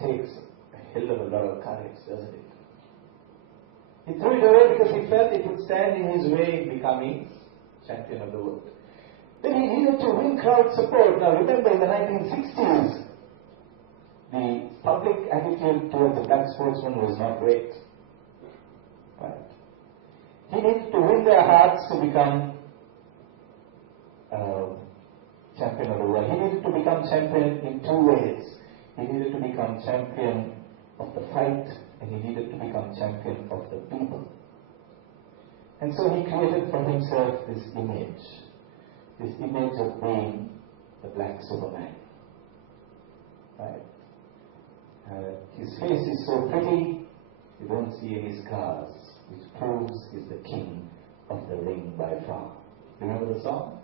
takes a hell of a lot of courage, doesn't it? He threw it away because he felt it would stand in his way in becoming champion of the world. Then he needed to win crowd support. Now remember, in the 1960s, the public attitude towards the black sportsman was not great. Right? He needed to win their hearts to become champion of the world. He needed to become champion in two ways. He needed to become champion of the fight, and he needed to become champion of the people. And so he created for himself this image of being the black Superman. Right? His face is so pretty, you don't see any scars, which proves he's the king of the ring by far. Remember the song?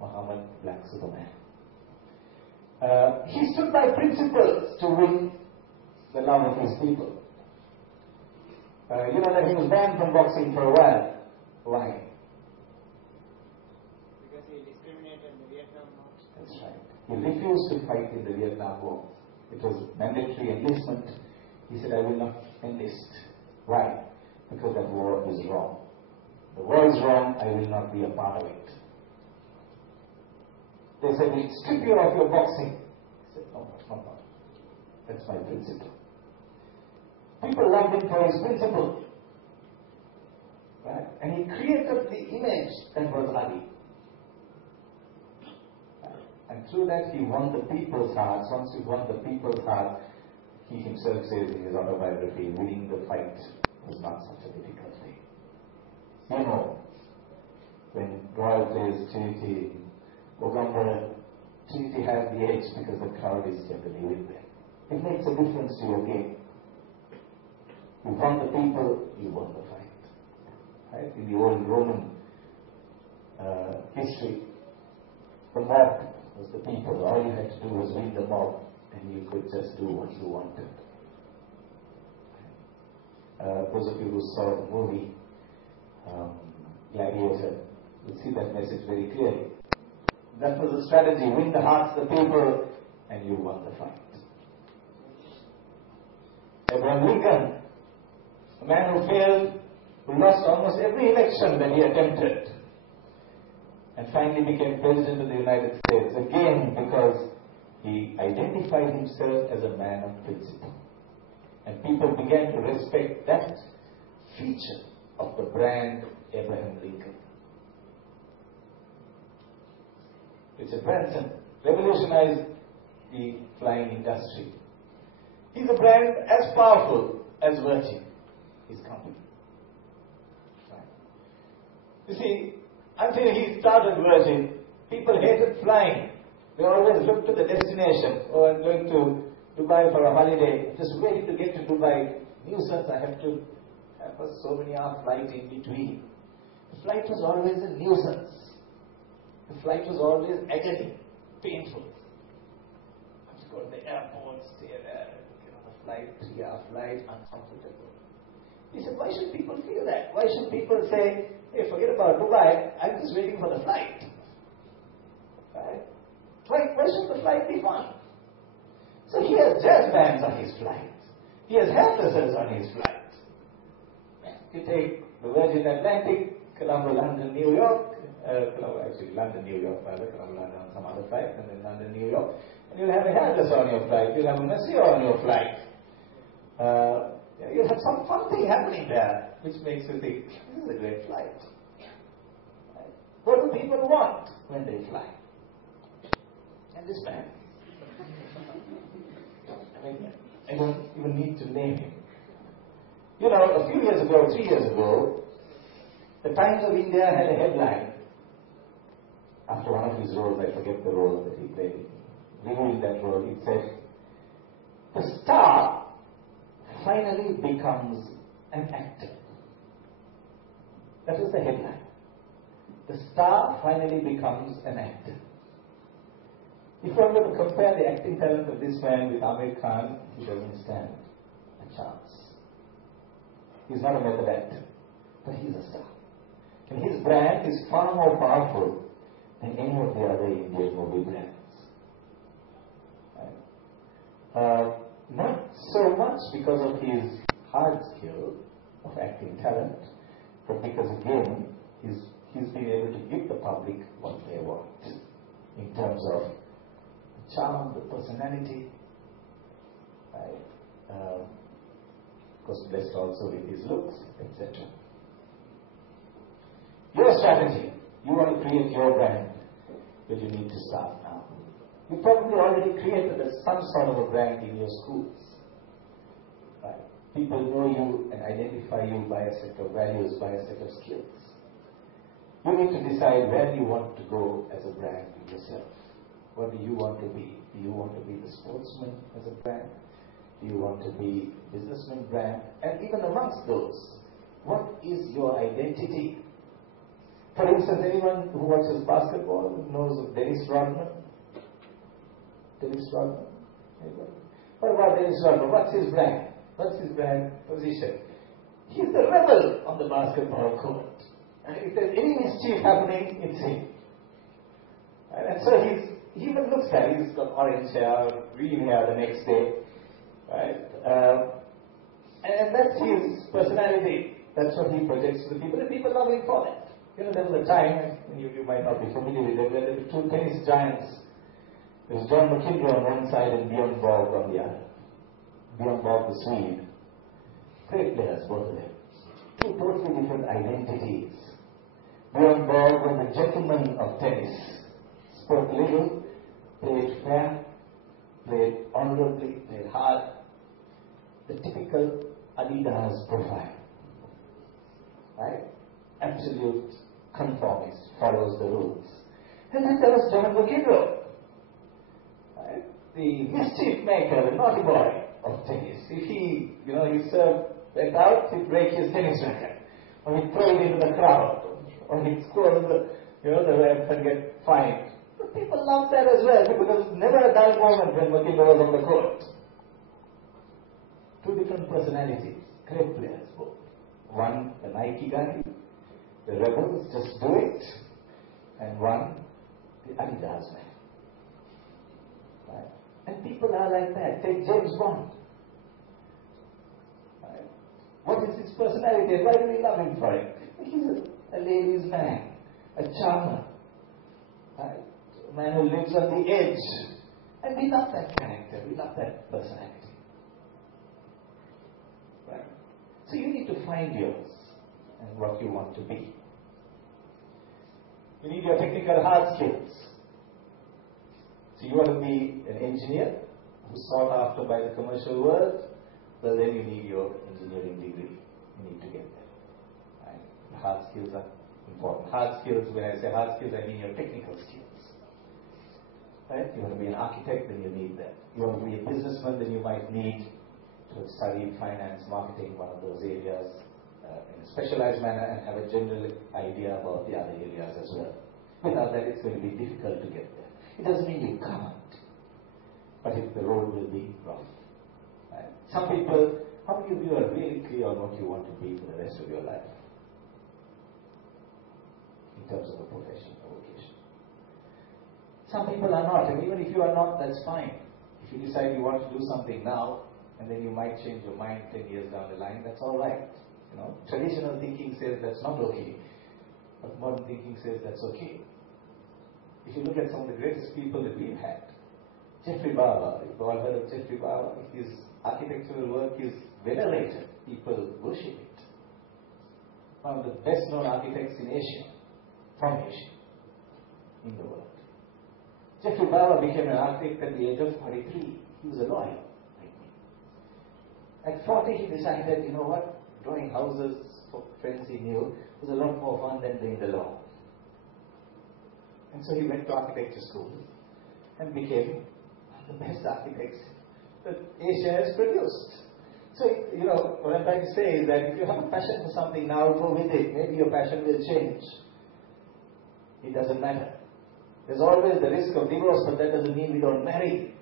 Mohamad, Black Superman. He stood by principles to win the love of his people. You know that he was banned from boxing for a while. Why? Because he discriminated in the Vietnam War. That's right. He refused to fight in the Vietnam War. It was mandatory enlistment. He said, I will not enlist. Why? Because that war is wrong. The war is wrong, I will not be a part of it. They said, we'll strip you of your boxing. He said, no, that's not part. That's my principle. People loved him for his principle. Right? And he created the image that was Ali. And through that he won the people's hearts. Once he won the people's heart, he himself says in his autobiography, winning the fight was not such a difficult thing. You know, when Royal plays Trinity, Uganda, Trinity has the edge because the crowd is generally with them. It makes a difference to your game. You won the people, you won the fight. Right? In the old Roman history, the mob was the people. All you had to do was win the mob, and you could just do what you wanted. Those of you who saw the movie Gladiator will see that message very clearly. That was the strategy: win the hearts of the people, and you won the fight. Abraham Lincoln, a man who failed, who lost almost every election that he attempted, and finally became president of the United States, again because he identified himself as a man of principle. And people began to respect that feature of the brand Abraham Lincoln. Richard Branson revolutionized the flying industry. He's a brand as powerful as Virgin, his company. Right. You see, until he started Virgin, people hated flying. They always looked to the destination. Oh, I'm going to Dubai for a holiday. I'm just waiting to get to Dubai. Nuisance, I have to have a so many hour flight in between. The flight was always a nuisance. The flight was always agony, painful. I have to go to the airport, stay there, get on the flight, 3-hour flight, uncomfortable. He said, why should people feel that? Why should people say, hey, forget about Dubai, I'm just waiting for the flight. Right? Why should the flight be fun? So he has jazz bands on his flight. He has hairdressers on his flight. You take the Virgin Atlantic, Colombo, London, New York, London, New York, rather, Colombo, London on some other flight, and then London, New York, and you'll have a hairdresser on your flight, you'll have a masseur on your flight. You'll have some fun thing happening there, which makes you think, this is a great flight. Right? What do people want when they fly? And this man. I don't even need to name him. You know, a few years ago, 3 years ago, the Times of India had a headline after one of his roles, I forget the role that he played, reviewing that role. It said, the star finally becomes an actor. That was the headline. The star finally becomes an actor. If one were to compare the acting talent of this man with Amir Khan, he doesn't stand a chance. He's not a method actor, but he's a star. And his brand is far more powerful than any of the other Indian movie brands. Right? much because of his hard skill of acting talent, but because again, he's been able to give the public what they want in terms of the charm, the personality, right? Of course, blessed also with his looks, etc. Your strategy, you want to create your brand, but you need to start now. You probably already created some sort of a brand in your schools. Right? People know you and identify you by a set of values, by a set of skills. You need to decide where you want to go as a brand yourself. What do you want to be? Do you want to be the sportsman as a brand? Do you want to be businessman brand? And even amongst those, what is your identity? For instance, anyone who watches basketball knows of Dennis Rodman? Dennis Rodman? Anybody? What about Dennis Rodman? What's his brand? What's his brand position? He's the rebel on the basketball court. And if there's any mischief happening, it's him. And so he even looks bad. He's got orange hair, green hair the next day. Right? And that's his personality. That's what he projects to the people. And people love him for that. You know, there was a time, and you might not be familiar with it, where there were two tennis giants. There was John McEnroe on one side and Bjorn Borg on the other. Bjorn Borg, the Swede. Great players, both of them. Two totally different identities. Bjorn Borg was a gentleman of tennis. Spoke little, played fair, played honorably, played hard. The typical Adidas profile. Right? Absolute conformist, follows the rules. And then there was John McEnroe. Right? The mischief maker, the naughty boy of tennis. If he serve went out, he'd break his tennis racket. Or he'd throw it into the crowd. Or he'd score the ref and get fined. But people loved that as well, because there was never a dull moment when McEnroe was on the court. Two different personalities, great players both. One, the Nike guy, the rebels, just do it. And one, the Adidas man. Right? And people are like that. Take James Bond. Right? What is his personality? Why do we love him for it? He's a ladies' man, a charmer. Right? A man who lives on the edge. And we love that character. We love that personality. Right? So you need to find yours and what you want to be. You need your technical hard skills. So you want to be an engineer who's sought after by the commercial world, well then you need your engineering degree. You need to get there. Right? The hard skills are important. Hard skills, when I say hard skills, I mean your technical skills. Right? You want to be an architect, then you need that. You want to be a businessman, then you might need to study finance, marketing, one of those areas in a specialized manner, and have a general idea about the other areas as well. Without that, it's going to be difficult to get there. It doesn't mean you can't, but the road will be rough. Right? Some people, how many of you are really clear on what you want to be for the rest of your life? In terms of a profession or vocation. Some people are not, and even if you are not, that's fine. If you decide you want to do something now, and then you might change your mind 10 years down the line, that's all right. Traditional thinking says that's not okay, but modern thinking says that's okay. If you look at some of the greatest people that we've had, Jeffrey Baba, you've all heard of Jeffrey Baba, his architectural work is venerated. People worship it. One of the best known architects in Asia, from Asia, in the world. Jeffrey Baba became an architect at the age of 43. He was a lawyer, like me. At 40, he decided, you know what? Drawing houses for friends he knew was a lot more fun than doing the law. And so he went to architecture school and became one of the best architects that Asia has produced. So, what I'm trying to say is that if you have a passion for something now, go with it. Maybe your passion will change. It doesn't matter. There's always the risk of divorce, but that doesn't mean we don't marry.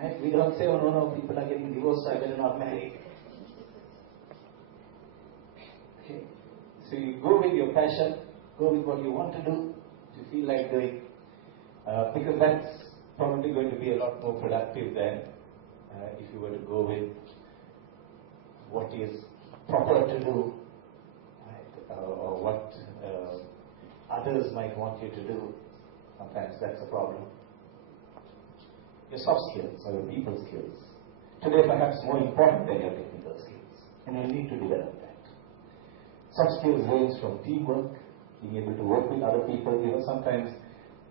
Right? We don't say, oh no, people are getting divorced, so I better not marry. Okay. So you go with your passion, go with what you want to do, what you feel like doing, because that's probably going to be a lot more productive than if you were to go with what is proper to do, right, or what others might want you to do, sometimes that's a problem. Your soft skills or your people skills, today perhaps more important than your technical skills, and you need to develop that. Soft skills range from teamwork, being able to work with other people. Sometimes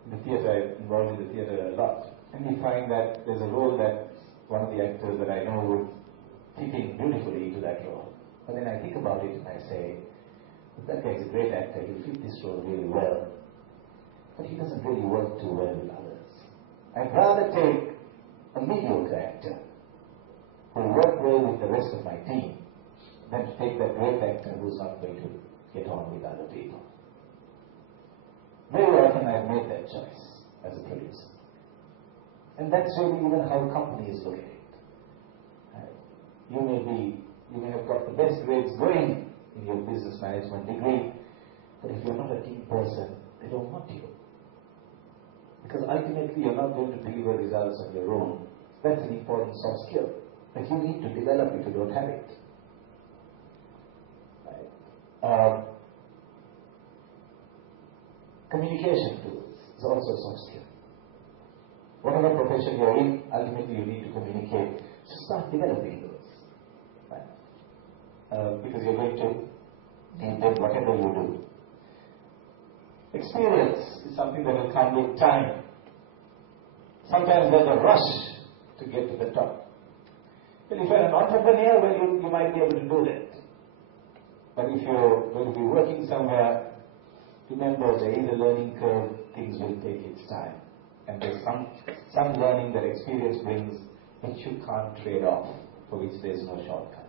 in the theatre, I'm involved in the theatre a lot, and we find that there's a role that one of the actors that I know would fit in beautifully into that role. But then I think about it and I say, that guy's a great actor, he'll fit this role really well, but he doesn't really work too well with others. I'd rather take a mediocre actor who will work well with the rest of my team than to take that great actor who's not going to get on with other people. Very often I've made that choice as a producer. And that's really even how companies look at it. You may have got the best grades going in your business management degree, but if you're not a team person, they don't want you. Because ultimately you're not going to deliver results on your own. That's an important soft skill that you need to develop if you don't have it. Right? Communication tools is also a soft skill. Whatever profession you're in, ultimately you need to communicate. So start developing those. Right? Because you're going to need them whatever you do. Experience is something that will come with time. Sometimes there's a rush to get to the top. Well, if you're an entrepreneur, well, you might be able to do that. But if you're going to be working somewhere, remember there is a learning curve, things will take its time. And there's some learning that experience brings which you can't trade off, for which there's no shortcut.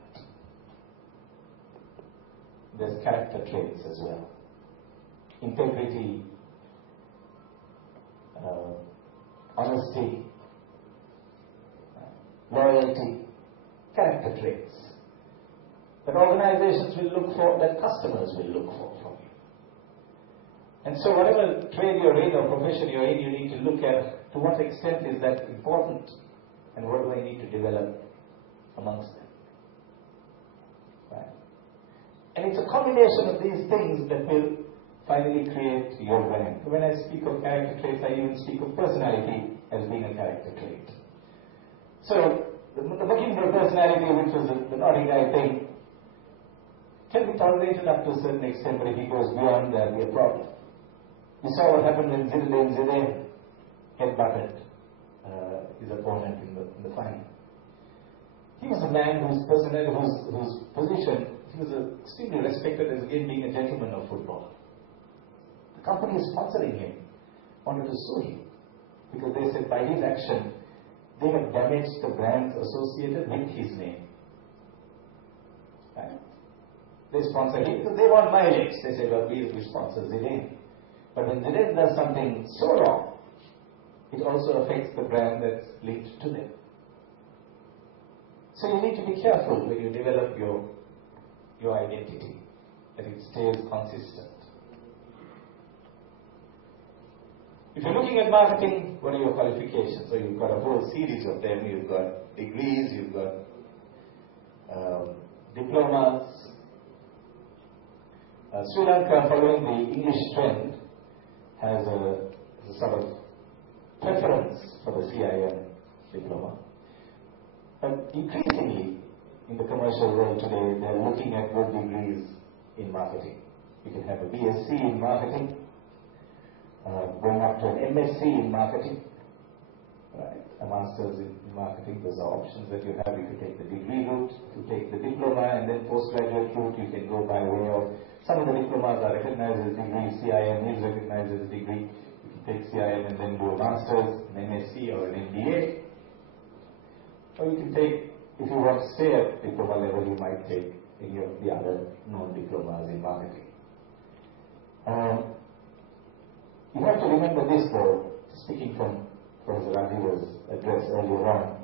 There's character traits as well. Integrity, honesty, loyalty, character traits that organizations will look for, that customers will look for from you. And so whatever trade you're in or profession you're in, you need to look at to what extent is that important and what do I need to develop amongst them. Right? And it's a combination of these things that will finally create your brand. When I speak of character traits, I even speak of personality as being a character trait. So, the Mockingbird personality, which was the naughty guy thing, can be tolerated up to a certain extent, but if he goes beyond, there'll be a problem. We saw what happened when Zidane headbutted his opponent in the final. He was a man whose personality, whose position, he was extremely respected as again being a gentleman of football. The company sponsoring him wanted to sue him because they said by his action they had damaged the brands associated with his name. Right? They sponsor him because they want mileage. They say, well, we sponsor Zidane. But when Zidane does something so wrong, it also affects the brand that's linked to them. So you need to be careful when you develop your identity, that it stays consistent. If you're looking at marketing, what are your qualifications? So you've got a whole series of them. You've got degrees, you've got diplomas. Sri Lanka, following the English trend, has a sort of preference for the CIM diploma. But increasingly, in the commercial world today, they're looking at good degrees in marketing. You can have a BSc in marketing, going up to an MSc in marketing, right? A master's in marketing. Those are options that you have. You can take the degree route, you take the diploma, and then postgraduate route you can go by way of, some of the diplomas are recognized as degree, CIM is recognized as a degree. You can take CIM and then do a master's, an MSc or an MBA. Or you can take, if you want to stay at diploma level, you might take any of the other known diplomas in marketing. You have to remember this though, speaking from Professor Rajiva's address earlier on.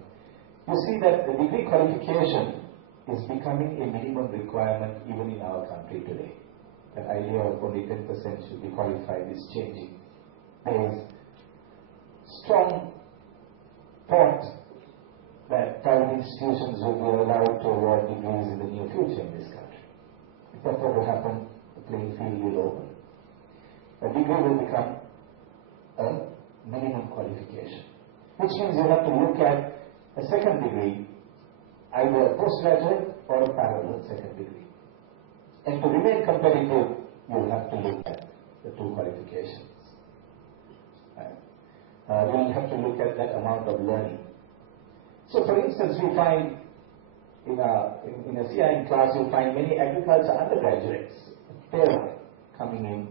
You see that the degree qualification is becoming a minimum requirement even in our country today. That idea of only 10% should be qualified is changing. There is strong thought that private institutions will be allowed to award degrees in the near future in this country. If that were to happen, the playing field will open. A degree will become a minimum qualification, which means you have to look at a second degree, either a postgraduate or a parallel second degree. And to remain competitive, you'll have to look at the two qualifications. You'll have to look at that amount of learning. So, for instance, we find in a CIM class, you'll find many agriculture undergraduates, coming in.